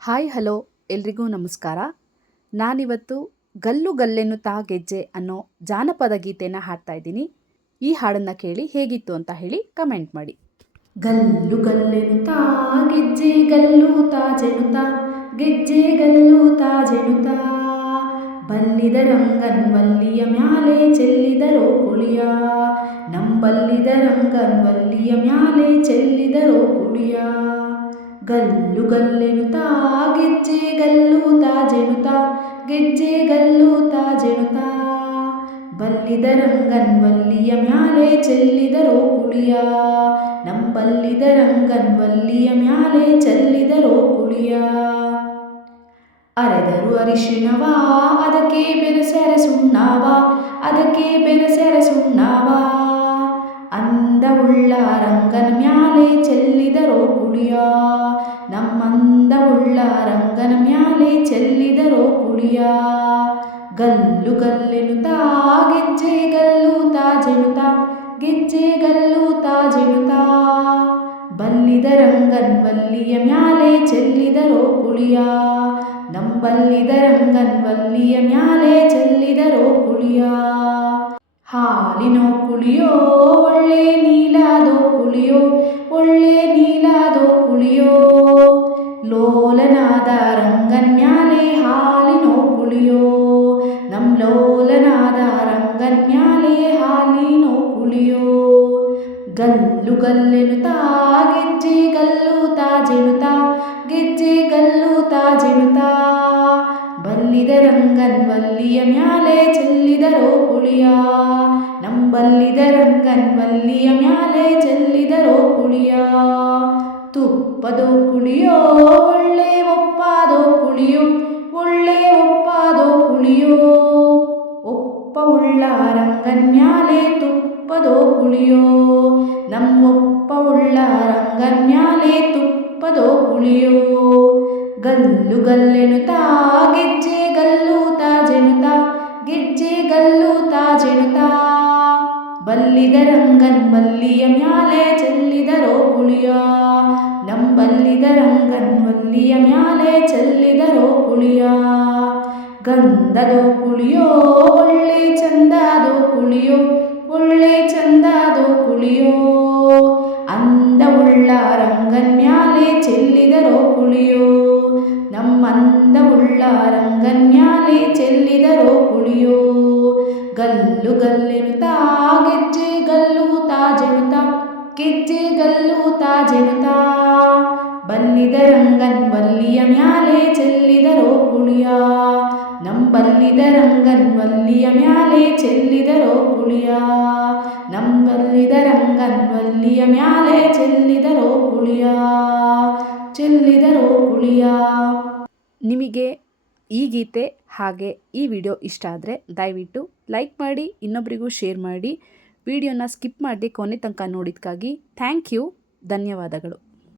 Hi, hello. ಎಲ್ರಿಗೂ ನಮಸ್ಕಾರ. ನಾನಿವತ್ತು ಗಲ್ಲು ಗಲ್ಲೆನ್ನುತ್ತಾ ಗೆಜ್ಜೆ ಅನ್ನೋ ಜಾನಪದ ಗೀತೆನ ಹಾಡ್ತಾ ಇದ್ದೀನಿ. ಈ ಹಾಡನ್ನು ಕೇಳಿ ಹೇಗಿತ್ತು ಅಂತ ಹೇಳಿ ಕಮೆಂಟ್ ಮಾಡಿ. ಗಲ್ಲು ಗಲ್ಲೆನುತ್ತಾ ಗೆಜ್ಜೆ, ಗಲ್ಲು ತಾಜೆನುತ್ತಾ ಗೆಜ್ಜೆ, ಗಲ್ಲು ತಾಜೆನುತ್ತಾ ಬಲ್ಲಿದ ರಂಗನ್ ಮಲ್ಲಿಯ ಮ್ಯಾಲೆ ಚೆಲ್ಲಿದರೋ ಕುಳಿಯ. ನಂಬಲ್ಲಿದ ರಂಗನ್ ಮಲ್ಲಿಯ ಮ್ಯಾಲೆ ಚೆಲ್ಲಿದರೋ ಕುಳಿಯ. ಗಲ್ಲು ಗಲ್ಲೆನುತಾ, ಗೆಜ್ಜೆ ಗಲ್ಲು ತಾಜೆನುತ್ತಾ ಗೆಜ್ಜೆ ಗಲ್ಲು ಜೆನುತಾ. ಬಲ್ಲಿದ ರಂಗನ್ ಬಲ್ಲಿಯ ಮ್ಯಾಲೆ ಚೆಲ್ಲಿದರೋ ಕುಳಿಯ. ನಂಬಲ್ಲಿದ ರಂಗನ್ ಬಲ್ಲಿಯ ಮ್ಯಾಲೆ ಚೆಲ್ಲಿದರೋ ಕುಳಿಯ. ಅರೆದರು ಅರಿಶಿಣವ, ಅದಕ್ಕೆ ಬೆರೆಸೆರೆ ಸುಣ್ಣಾವ, ಅದಕ್ಕೆ ಬೆರೆಸೆರೆ ಸುಣ್ಣವ. ಅಂದವುಳ್ಳ ರಂಗನ ಮ್ಯಾಲೆ ಚೆಲ್ಲಿದರೋ ಕುಳಿಯ ನಮ್ಮಂದವುಳ್ಳ ರಂಗನ ಮ್ಯಾಲೆ ಚೆಲ್ಲಿದರೋ ಕುಳಿಯ ಗಲ್ಲು ಗಲ್ಲೆನುತ್ತಾ ಗೆಜ್ಜೆ ಗಲ್ಲು ತಾಜೆನುತ್ತಾ ಗೆಜ್ಜೆ ಗಲ್ಲು ತಾಜೆನುತ್ತಾ ಬಲ್ಲಿದ ರಂಗನ್ ವಲ್ಲಿಯ ಮ್ಯಾಲೆ ಚೆಲ್ಲಿದರೋ ಕುಳಿಯ ನಂಬಲ್ಲಿದ ರಂಗನ್ ವಲ್ಲಿಯ ಮ್ಯಾಲೆ ಚೆಲ್ಲಿದರೋ ಕುಳಿಯ ಹಾಲಿನೋ ಕುಳಿಯೋ, ಒಳ್ಳೆ ನೀಲಾದೋ ಕುಳಿಯೋ, ಒಳ್ಳೆ ನೀಲಾದೋ ಕುಳಿಯೋ. ಲೋಲನಾದ ರಂಗನ್ಯಾಲೆ ಹಾಲಿನೋ ಕುಳಿಯೋ, ನಮ್ ಲೋಲನಾದ ರಂಗನ್ಯಾಲೆ ಹಾಲಿನೋ ಕುಳಿಯೋ. ಗಲ್ಲು ತಾ ಗೆಜ್ಜೆ ಗಲ್ಲು ತಾಜೆನುತ್ತಾ ಗೆಜ್ಜೆ ಗಲ್ಲು ತಾಜೆನುತ್ತಾ ಬಲ್ಲಿದ ರಂಗನ್ ಬಲ್ಲಿಯ ಮ್ಯಾಲೆ ಚೆಲ್ಲಿದರೋ ಕುಳಿಯ. ನಂಬಲ್ಲಿದ ರಂಗನ್ ವಲ್ಲಿಯ ಮ್ಯಾಲೆ ಚೆಲ್ಲಿದರೋ ಕುಳಿಯ. ತುಪ್ಪದೋ ಕುಳಿಯೋ, ಒಳ್ಳೆ ಒಪ್ಪಾದೋ ಕುಳಿಯೋ, ಒಳ್ಳೆ ಒಪ್ಪಾದೋ ಕುಳಿಯೋ. ಒಪ್ಪ ಉಳ್ಳ ರಂಗನ್ ಮ್ಯಾಲೆ ತುಪ್ಪದೋ ಕುಳಿಯೋ. ನಮ್ಮೊಪ್ಪ ಉಳ್ಳ ರಂಗನ್ ಮ್ಯಾಲೆ ತುಪ್ಪದೋ ಕುಳಿಯೋ. ಗಲ್ಲು ಗಲ್ಲೆನು ಗೆಜ್ಜೆ ಬಲ್ಲಿದ ರಂಗನ್ ಬಲ್ಲಿಯ ಮ್ಯಾಲೆ ಚೆಲ್ಲಿದರೋ ಕುಳಿಯ ನಂಬಲ್ಲಿದ ರಂಗನ್ ವಲ್ಲಿಯ ಮ್ಯಾಲೆ ಚೆಲ್ಲಿದರೋ ಕುಳಿಯ ಗಂಧದೋ ಕುಳಿಯೋ ಒಳ್ಳೆ ಚಂದಾದೋ ಕುಳಿಯೋ ಒಳ್ಳೆ ಚಂದಾದೋ ಕುಳಿಯೋ ಅಂದವುಳ್ಳ ರಂಗನ್ ಮ್ಯಾಲೆ ಚೆಲ್ಲಿದರೋ ಕುಳಿಯೋ ನಮ್ಮಂದವುಳ್ಳ ರಂಗನ್ ಮ್ಯಾಲೆ ಚೆಲ್ಲಿದರೋ ಕುಳಿಯೋ ಗಲ್ಲು ಗಲ್ಲೆನುತ್ತಾ ಗೆಜ್ಜೆ ಗಲ್ಲು ತಾಜೆನುತ್ತಾ ಕೆಜ್ಜೆ ಗಲ್ಲು ತಾಜೆನುತ್ತಾ ಬಲ್ಲಿದ ರಂಗನ್ ಬಲ್ಲಿಯ ಮ್ಯಾಲೆ ಚೆಲ್ಲಿದರೋ ಕುಳಿಯ ನಂಬಲ್ಲಿದ ರಂಗನ್ ವಲ್ಲಿಯ ಮ್ಯಾಲೆ ಚೆಲ್ಲಿದರೋ ಕುಳಿಯ ನಂಬಲ್ಲಿದ ರಂಗನ್ ವಲ್ಲಿಯ ಮ್ಯಾಲೆ ಚೆಲ್ಲಿದರೋ ಕುಳಿಯ ಚೆಲ್ಲಿದರೋ ಕುಳಿಯ ನಿಮಗೆ ಈ ಗೀತೆ ಹಾಗೆ ಈ ವಿಡಿಯೋ ಇಷ್ಟ ಆದರೆ ದಯವಿಟ್ಟು ಲೈಕ್ ಮಾಡಿ ಇನ್ನೊಬ್ಬರಿಗೂ ಶೇರ್ ಮಾಡಿ. ವಿಡಿಯೋನ ಸ್ಕಿಪ್ ಮಾಡಿ ಕೊನೆ ತನಕ ನೋಡಿದ್ದಕ್ಕಾಗಿ ಥ್ಯಾಂಕ್ ಯು ಧನ್ಯವಾದಗಳು.